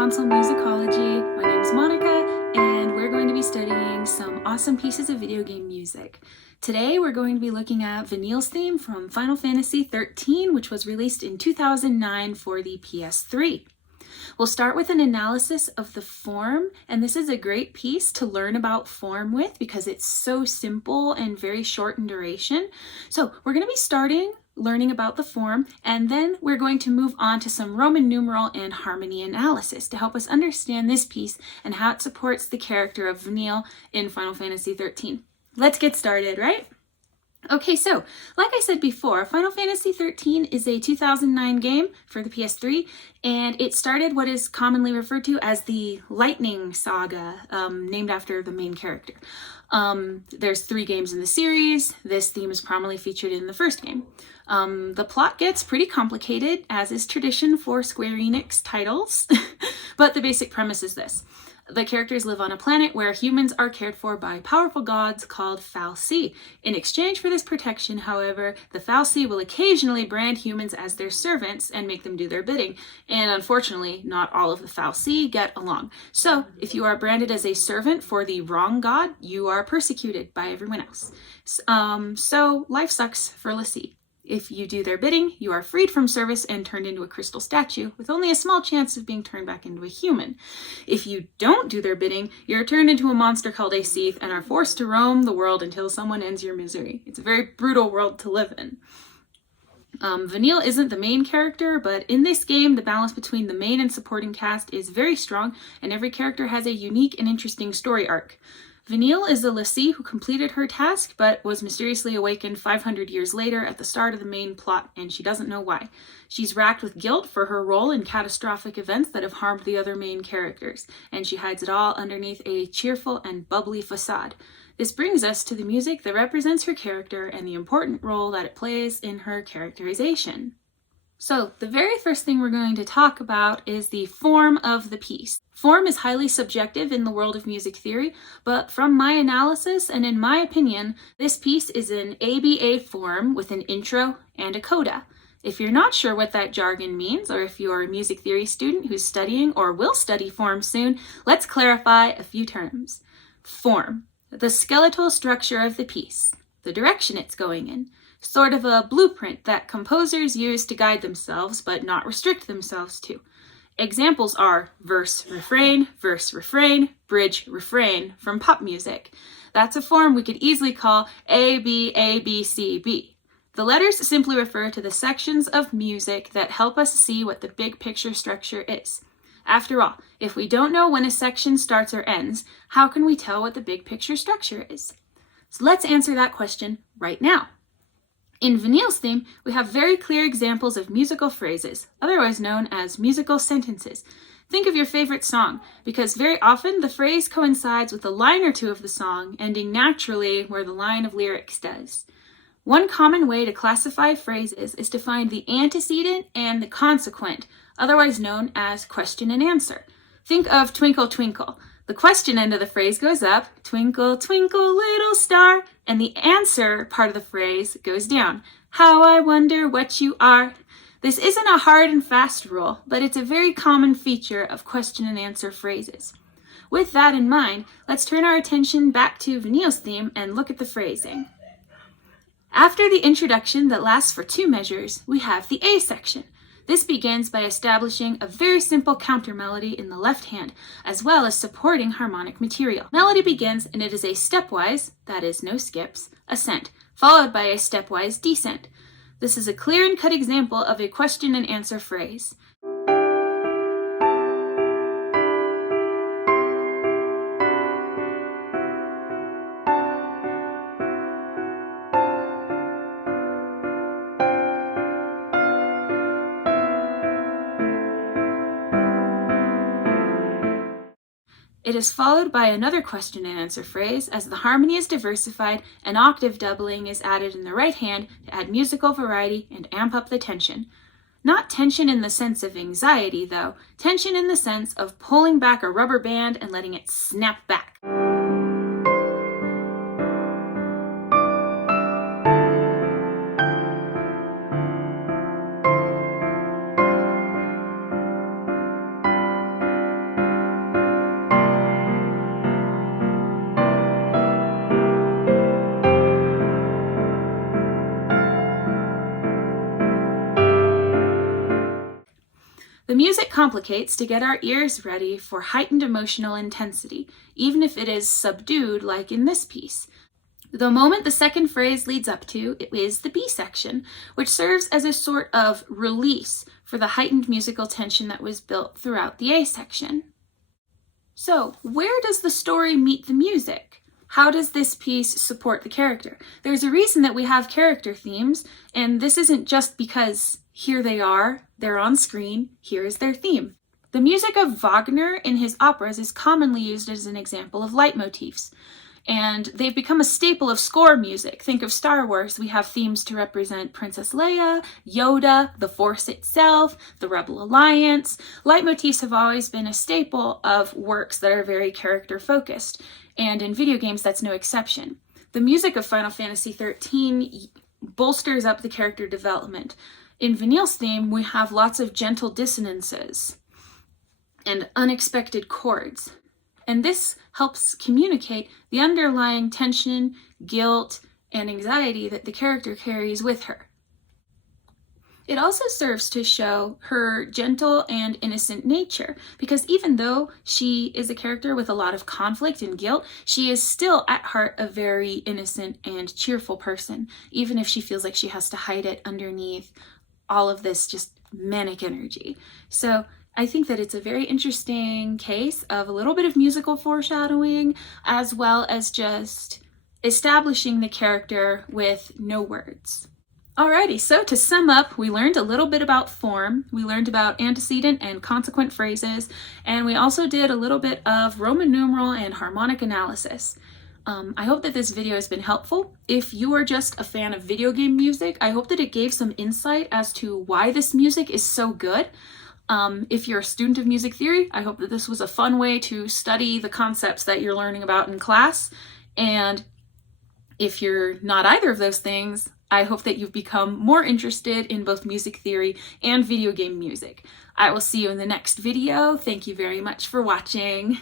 Console Musicology. My name is Monica, and we're going to be studying some awesome pieces of video game music. Today we're going to be looking at Vanille's theme from Final Fantasy XIII, which was released in 2009 for the PS3. We'll start with an analysis of the form, and this is a great piece to learn about form with because it's so simple and very short in duration. So we're going to be starting learning about the form, and then we're going to move on to some Roman numeral and harmony analysis to help us understand this piece and how it supports the character of Vanille in Final Fantasy XIII. Let's get started, right? Okay, so like I said before, Final Fantasy XIII is a 2009 game for the PS3, and it started what is commonly referred to as the Lightning Saga, named after the main character. There's 3 games in the series. This theme is prominently featured in the first game. The plot gets pretty complicated, as is tradition for Square Enix titles, but the basic premise is this. The characters live on a planet where humans are cared for by powerful gods called fal'Cie. In exchange for this protection, however, the fal'Cie will occasionally brand humans as their servants and make them do their bidding. And unfortunately, not all of the fal'Cie get along. So, if you are branded as a servant for the wrong god, you are persecuted by everyone else. So, life sucks for l'Cie. If you do their bidding, you are freed from service and turned into a crystal statue, with only a small chance of being turned back into a human. If you don't do their bidding, you're turned into a monster called a Seath and are forced to roam the world until someone ends your misery. It's a very brutal world to live in. Vanille isn't the main character, but in this game, the balance between the main and supporting cast is very strong, and every character has a unique and interesting story arc. Vanille is a l'Cie who completed her task, but was mysteriously awakened 500 years later at the start of the main plot, and she doesn't know why. She's racked with guilt for her role in catastrophic events that have harmed the other main characters, and she hides it all underneath a cheerful and bubbly facade. This brings us to the music that represents her character and the important role that it plays in her characterization. So, the very first thing we're going to talk about is the form of the piece. Form is highly subjective in the world of music theory, but from my analysis and in my opinion, this piece is an ABA form with an intro and a coda. If you're not sure what that jargon means, or if you're a music theory student who's studying or will study form soon, let's clarify a few terms. Form, the skeletal structure of the piece, the direction it's going in. Sort of a blueprint that composers use to guide themselves, but not restrict themselves to. Examples are verse, refrain, bridge, refrain from pop music. That's a form we could easily call A, B, A, B, C, B. The letters simply refer to the sections of music that help us see what the big picture structure is. After all, if we don't know when a section starts or ends, how can we tell what the big picture structure is? So let's answer that question right now. In Vanille's theme, we have very clear examples of musical phrases, otherwise known as musical sentences. Think of your favorite song, because very often the phrase coincides with a line or two of the song, ending naturally where the line of lyrics does. One common way to classify phrases is to find the antecedent and the consequent, otherwise known as question and answer. Think of Twinkle Twinkle. The question end of the phrase goes up, twinkle, twinkle, little star, and the answer part of the phrase goes down, how I wonder what you are. This isn't a hard and fast rule, but it's a very common feature of question and answer phrases. With that in mind, let's turn our attention back to Vanille's theme and look at the phrasing. After the introduction that lasts for 2 measures, we have the A section. This begins by establishing a very simple counter melody in the left hand, as well as supporting harmonic material. Melody begins and it is a stepwise, that is no skips, ascent, followed by a stepwise descent. This is a clear and cut example of a question and answer phrase. It is followed by another question and answer phrase. As the harmony is diversified, an octave doubling is added in the right hand to add musical variety and amp up the tension. Not tension in the sense of anxiety, though. Tension in the sense of pulling back a rubber band and letting it snap back. The music complicates to get our ears ready for heightened emotional intensity, even if it is subdued like in this piece. The moment the second phrase leads up to it is the B section, which serves as a sort of release for the heightened musical tension that was built throughout the A section. So, where does the story meet the music? How does this piece support the character? There's a reason that we have character themes, and this isn't just because here they are, they're on screen, here is their theme. The music of Wagner in his operas is commonly used as an example of leitmotifs, and they've become a staple of score music. Think of Star Wars. We have themes to represent Princess Leia, Yoda, the Force itself, the Rebel Alliance. Leitmotifs have always been a staple of works that are very character-focused, and in video games that's no exception. The music of Final Fantasy XIII bolsters up the character development. In Vanille's theme, we have lots of gentle dissonances and unexpected chords. And this helps communicate the underlying tension, guilt, and anxiety that the character carries with her. It also serves to show her gentle and innocent nature, because even though she is a character with a lot of conflict and guilt, she is still at heart a very innocent and cheerful person, even if she feels like she has to hide it underneath all of this just manic energy. So I think that it's a very interesting case of a little bit of musical foreshadowing, as well as just establishing the character with no words. Alrighty, so to sum up, we learned a little bit about form, we learned about antecedent and consequent phrases, and we also did a little bit of Roman numeral and harmonic analysis. I hope that this video has been helpful. If you are just a fan of video game music, I hope that it gave some insight as to why this music is so good. If you're a student of music theory, I hope that this was a fun way to study the concepts that you're learning about in class. And if you're not either of those things, I hope that you've become more interested in both music theory and video game music. I will see you in the next video. Thank you very much for watching.